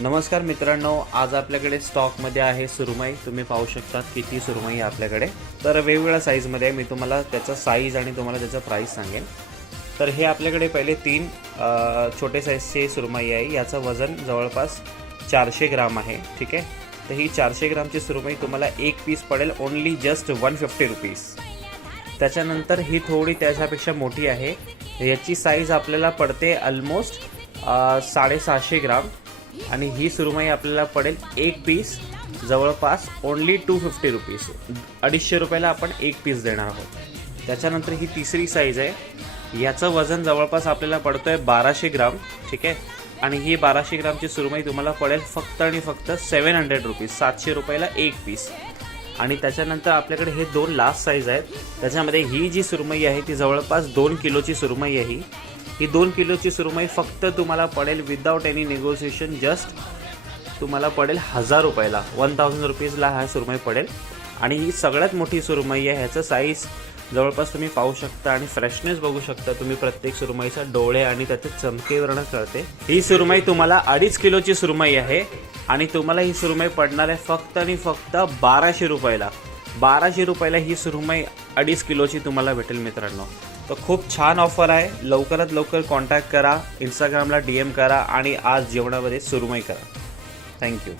नमस्कार मित्रांनो, आज आपल्याकडे स्टॉकमध्ये आहे सुरमई। तुम्ही पाहू शकता किती सुरमई आहे आपल्याकडे। तर वेगवेगळ्या साईजमध्ये मी तुम्हाला त्याचा साईज आणि तुम्हाला त्याचा प्राइस सांगेन। तर हे आपल्याकडे पहिले 3 छोटे साईजचे सुरमई आहे। याचं वजन जवळपास 400 ग्राम आहे, ठीक आहे। तर ही 400 ग्रामची सुरमई तुम्हाला एक पीस पडेल ओनली जस्ट 150 रुपीज। त्याच्यानंतर ही थोडी त्याच्यापेक्षा मोठी आहे। याची साईज आपल्याला पडते ऑलमोस्ट 750 ग्राम आणि ही सुरमई आपल्याला पडेल एक पीस जवळपास ओनली 250 रुपीज। 250 रुपयाला आपण एक पीस देणार आहोत। त्याच्यानंतर ही तिसरी साईज आहे। याचं वजन जवळपास आपल्याला पडतोय 1200 ग्राम, ठीक आहे। आणि ही 1200 ग्रामची सुरमई तुम्हाला पडेल फक्त आणि फक्त 700 रुपीज, 700 रुपयाला एक पीस। आणि त्याच्यानंतर आपल्याकडे हे 2 लास्ट साईज आहेत। त्याच्यामध्ये ही जी सुरमई आहे ती जवळपास 2 किलोची सुरमई आहे। ही 2 किलोची सुरमई फक्त तुम्हाला पडेल विदाउट एनी निगोसिएशन जस्ट तुम्हाला पडेल 1000 रुपयाला, 1000 रुपीजला हा सुरमई पडेल। आणि ही सगळ्यात मोठी सुरमई आहे। ह्याचं साईज जवळपास तुम्ही पाहू शकता आणि फ्रेशनेस बघू शकता तुम्ही। प्रत्येक सुरमईचा डोळे आणि त्याचे चमकेवर्ण कळते। ही सुरमई तुम्हाला 2.5 किलोची सुरमई आहे आणि तुम्हाला ही सुरमई पडणार आहे फक्त आणि फक्त 1200 रुपयाला। 1200 रुपयाला ही सुरमई 2.5 किलोची तुम्हाला भेटेल मित्रांनो। तर खूप छान ऑफर आहे। लवकरात लवकर कॉन्टॅक्ट करा, इंस्टाग्रामला DM करा आणि आज जेवणामध्ये सुरमई करा। थँक्यू।